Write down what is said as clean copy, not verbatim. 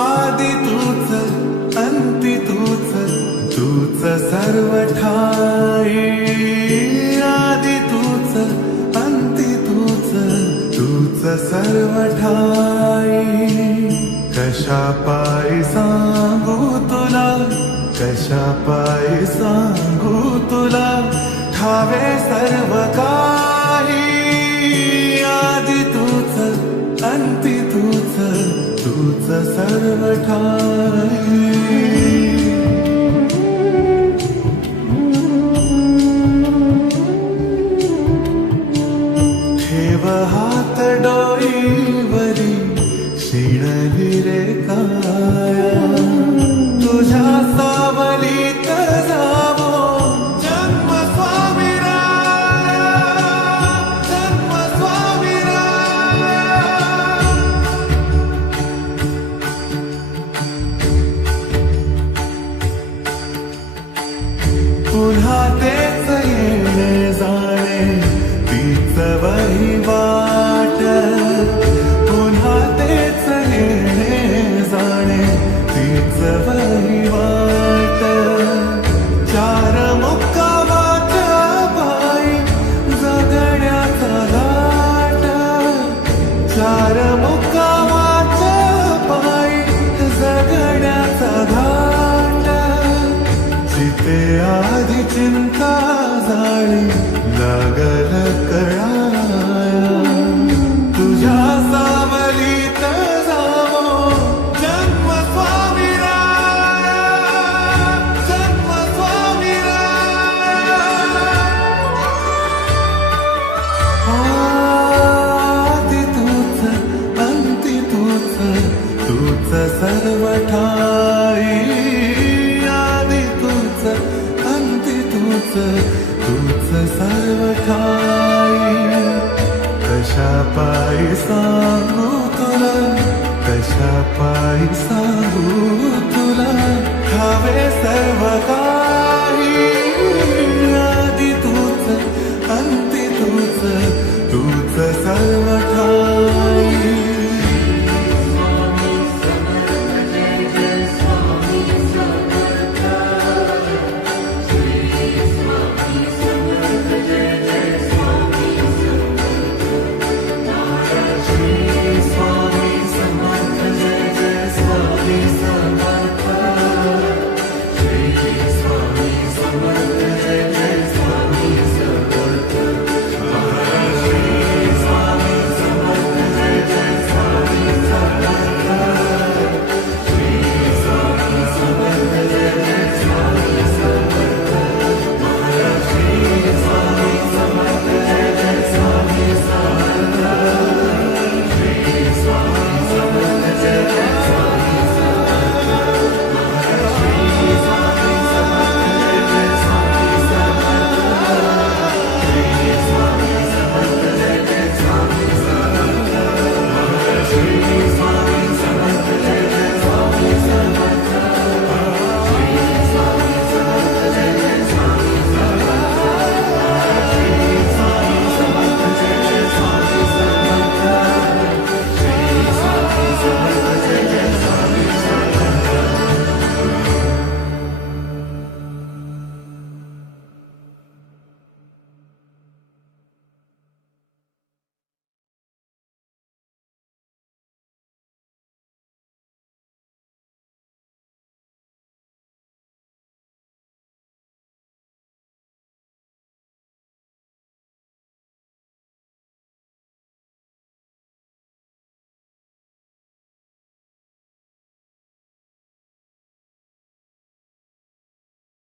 आदि तूच अंती तूच तूच सर्व ठाई आदि तूच अंती तूच तूच सर्व ठाई कशा पायी सांगू तुला कशा पायी सांगू तुला ठावे सर्व काही आदि तूच अंती तूच तूच सर्व ठाई ठेव हात डोईवरी शिणली रे काया तुझ्या सावलीत जावो जन्म स्वामी राया जन्म स्वामी राया पुन्हा तेच येणे जाणे तीच वहिवाट पुन्हा तेच येणे जाणे तीच वहिवाट चार मुक्कामाच्या पायी जगण्याचा घाट चार मुक्कामाच्या पायी जगण्याचा घाट जिथे आधी चिंता जाळी लागल कळाया तुझ्या सावलीत जावो जन्म स्वामी राया जन्म स्वामी राया आदि तूच अंती तूच तूच सर्व ठाई आदि तूच अंती तूच तूच सर्व ठाई कशा पायी सांगू तुला कशा पायी सांगू तुला ठावे सर्व काही आदि तूच अंती तूच तूच सर्व ठाई